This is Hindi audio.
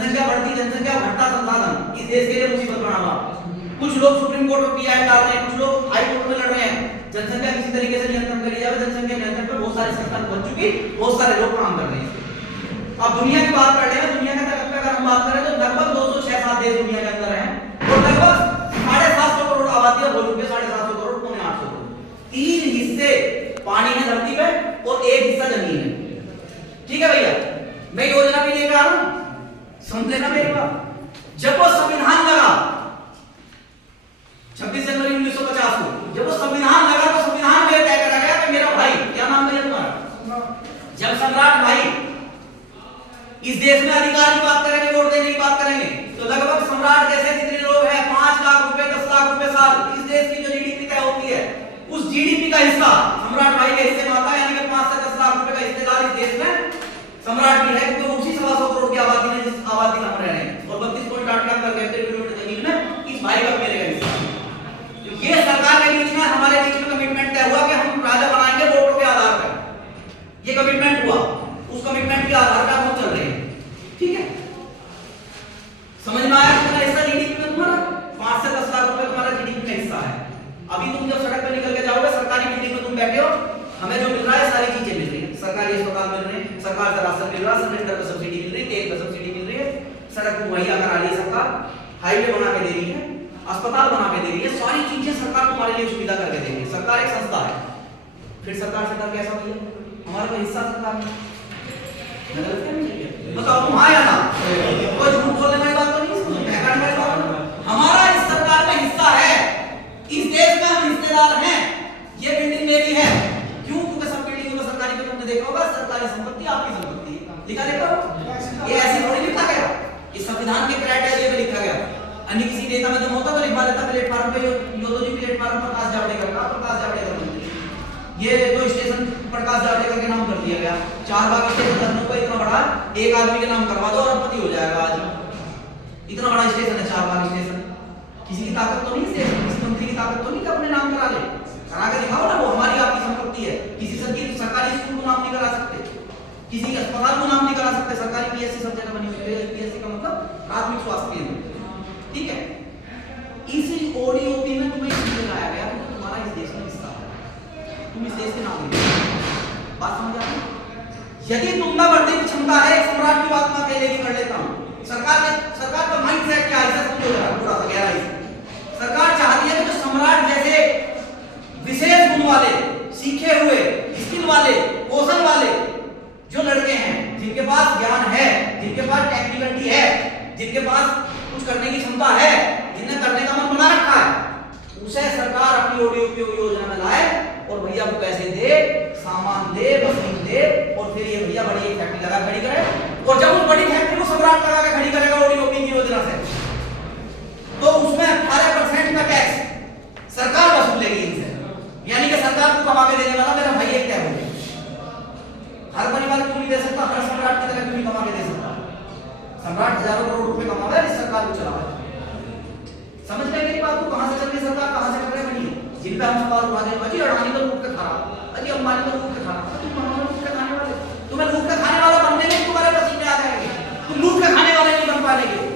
जनसंख्या बढ़ती, जनसंख्या घटता संसाधन इस देश के लिए मुसीबत बना हुआ। कुछ लोग सुप्रीम कोर्ट में पीआई डाल रहे हैं, कुछ लोग हाई कोर्ट में लड़ रहे हैं। जनसंख्या किसी तरीके से नियंत्रण करी जाए। जनसंख्या नियंत्रण पर बहुत सारी संस्थाएं बन चुकी, बहुत सारे लोग काम कर रहे हैं। अब दुनिया की बात कर रहे हैं, दुनिया के तरफ अगर हम बात करें तो लगभग 206-7 देश दुनिया के अंदर हैं और लगभग 750 करोड़ आबादी हो चुकी है, 750 करोड़, पौने 800 करोड़। 3 हिस्से पानी है धरती पे और 1 हिस्सा जमीन है। ठीक है भैया, मैं योजना भी लेकर आ रहा हूं, समझ लेना मेरी बात। जब वो संविधान लगा 26 जनवरी 1950 को, जब वो संविधान लगा तो संविधान में तय करा गया कि मेरा भाई, क्या नाम है तुम्हारा, जब सम्राट भाई इस देश में अधिकार की बात करेंगे, वोट देने की बात करेंगे, तो लगभग सम्राट जैसे जितने लोग हैं 5 लाख रुपए 10 लाख रुपए साल, इस देश की जो जीडीपी तय होती है उस जीडीपी का हिस्सा सम्राट भाई के हिस्से में आता है। यानी कि 5 से 10 लाख रुपए का हिस्सेदार इस देश में सम्राट भी है, क्योंकि उसी 125 करोड़ की आबादी में जिस आबादी में हम रह रहे हैं और 32.8 लाख वर्ग किलोमीटर जमीन में इस भाई का मेरे का हिस्सा। तो ये सरकार के बीच में, हमारे बीच में कमिटमेंट तय हुआ कि हम राजा बनाएंगे वोटों के आधार पर। ये कमिटमेंट हुआ, उस कमिटमेंट के आधार पर हम चल रहे हैं। ठीक है, समझ में आया? तुम्हारा हिस्सा जीडीपी में, तुम्हारा 5 से 10 लाख रुपए तुम्हारा जीडीपी का हिस्सा है। अभी तुम जब सड़क पे निकल के जाओगे, सरकारी बिल्डिंग में तुम बैठे हो, हमें जो मिल रहा है सारी चीजें मिल रही है, सरकारी अस्पताल मिल रहे हैं, सरकार से राशन मिल रहा है, सिलेंडर पर सब्सिडी मिल रही है, तेल पर सब्सिडी मिल रही है, सड़क मुहैया करा रही है सरकार, हाईवे बना के दे रही है, अस्पताल बना के दे रही है, सारी चीजें सरकार तुम्हारे लिए सुविधा करके दे रही है। सरकार एक संस्था है, फिर सरकार से डर कैसा भैया? हमारा कोई हिस्सा सरकार में बताओ, तुम हाँ या ना? कोई झूठ बोलने वाली बात तो नहीं, बहकाने वाली बात नहीं। हमारा इस सरकार में हिस्सा है, इस देश में हम हिस्सेदार हैं। ये बिल्डिंग मेरी है, क्यों? क्योंकि सब बिल्डिंगों को सरकारी पे तुमने देखा होगा, सरकारी संपत्ति आपकी संपत्ति है, लिखा देखो। ये ऐसे थोड़ी लिखा गया, इस संविधान के क्राइटेरिया में लिखा गया। अन्य किसी नेता में तो होता तो लिखवा देता प्लेटफार्म पे, योगी प्लेटफार्म पर प्रकाश जावड़ेकर का, प्रकाश जावड़ेकर मंत्री, ये तो स्टेशन प्रकाश जावड़ेकर के नाम कर दिया गया। 4 बाग स्टेशन लखनऊ का इतना बड़ा, एक आदमी के नाम करवा दो और अरबपति हो जाएगा। आज इतना बड़ा स्टेशन है 4 बाग स्टेशन, किसी की ताकत तो नहीं, स्टेशन किसी मंत्री की ताकत तो नहीं कि अपने नाम करा ले, करा के दिखाओ ना, वो हमारी आपकी संपत्ति है। किसी सरकारी स्कूल को नाम नहीं करा सकते, किसी अस्पताल को नाम नहीं करा सकते, सरकारी पीएससी सब जगह बनी हुई है, पीएससी का मतलब प्राथमिक स्वास्थ्य केंद्र। ठीक है, इसी ओडीओपी में तुम्हें इसलिए लाया गया क्योंकि तुम्हारा इस देश में हिस्सा है, तुम इस देश के नागरिक हो। बात समझ आ रही? यदि तुम में बढ़ने की क्षमता है, एक सम्राट की बात मैं पहले भी कर लेता हूं, सरकार का माइंडसेट क्या है, समझो जरा थोड़ा सा गहराई से। सरकार चाहती है कि जो सम्राट जैसे विशेष गुण वाले, सीखे हुए, स्किल वाले, कौशल वाले जो लड़के हैं, जिनके पास ज्ञान है, जिनके पास टेक्निकलिटी है, जिनके पास कुछ करने की क्षमता है, जिन्हें करने का मन बना रखा है, उसे सरकार अपनी ओडीओपी योजना में लाए और भैया को पैसे दे, सामान दे, मशीन दे और फिर ये भैया बड़ी एक फैक्ट्री लगा खड़ी करे। और जब उस बड़ी फैक्ट्री को सम्राट लगा के खड़ी करेगा ओडीओपी की योजना से, तो उसमें 18% का टैक्स सरकार वसूलेगी इनसे। यानी कि सरकार को कमा के देने वाला मेरा भाई एक तय हो गया। हर परिवार क्यों नहीं दे सकता, हर सम्राट की तरह क्यों नहीं कमा के दे सकता? सम्राट हजारों करोड़ रुपए कमा रहा है, इस सरकार को चला रहा है। समझ गए मेरी बात को? कहां से चल रही सरकार, कहां से कर रहे बनी, जिन पे हम सवाल उठा दें, अजी अडानी तो लूट के खा रहा, अजी अंबानी तो लूट के खा रहा,